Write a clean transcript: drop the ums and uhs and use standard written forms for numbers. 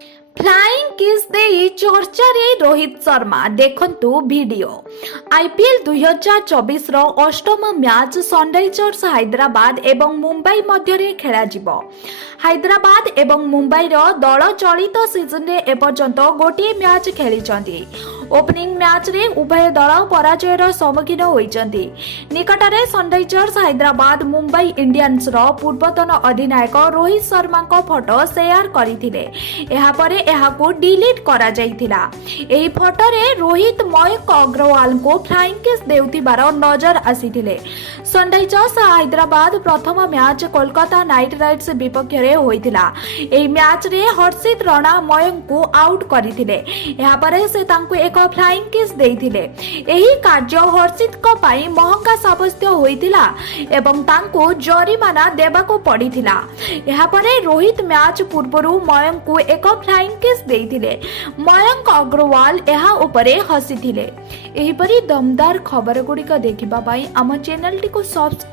Flying kiss दे चर्चा रे रोहित शर्मा देखंतु वीडियो। आईपीएल 2024 रो अष्टम मैच सनराइजर्स हैदराबाद एवं मुंबई मध्य खेला जिवो। हैदराबाद एवं मुंबई रो दल चलित सीजन रे एपर्यंत गोटे मैच खेली। ओपनिंग मैच रे उभय दल पराजयर सम्मुखीन होइचंती। निकटरे सनराइजर्स हैदराबाद मुंबई इंडियंस रो पूर्वतन अधिनायक रोहित शर्मा को फोटो शेयर करथिले। एहा परे एहाकू डिलीट करा जाइथिला। एही फोटो रे रोहित मयंक अग्रवाल को फ्लाइंग किस देउथिबार नजर आसीथिले। सनराइजर्स हैदराबाद प्रथम मैच कोलकाता नाइट राइडर्स विपक्ष रे होइथिला। एही मैच रे हर्षित राणा मयंक को आउट करथिले। एहा परे से तांको एक फ्लाइंग किस देइथिले। एही कार्य हर्षित को पाई महंगा साब्यस्त होइथिला एवं तांको जरिमाना देबाको पड़िथिला। एहा परे रोहित मैच पूर्वरु मयंक को एक फ्लाइंग किस देइथिले। मयंक अग्रवाल एहा उपरे हसिथिले। एही परी दमदार खबर गुड़िक देखिबा पाई आम चैनल टी को सब्सक्राइब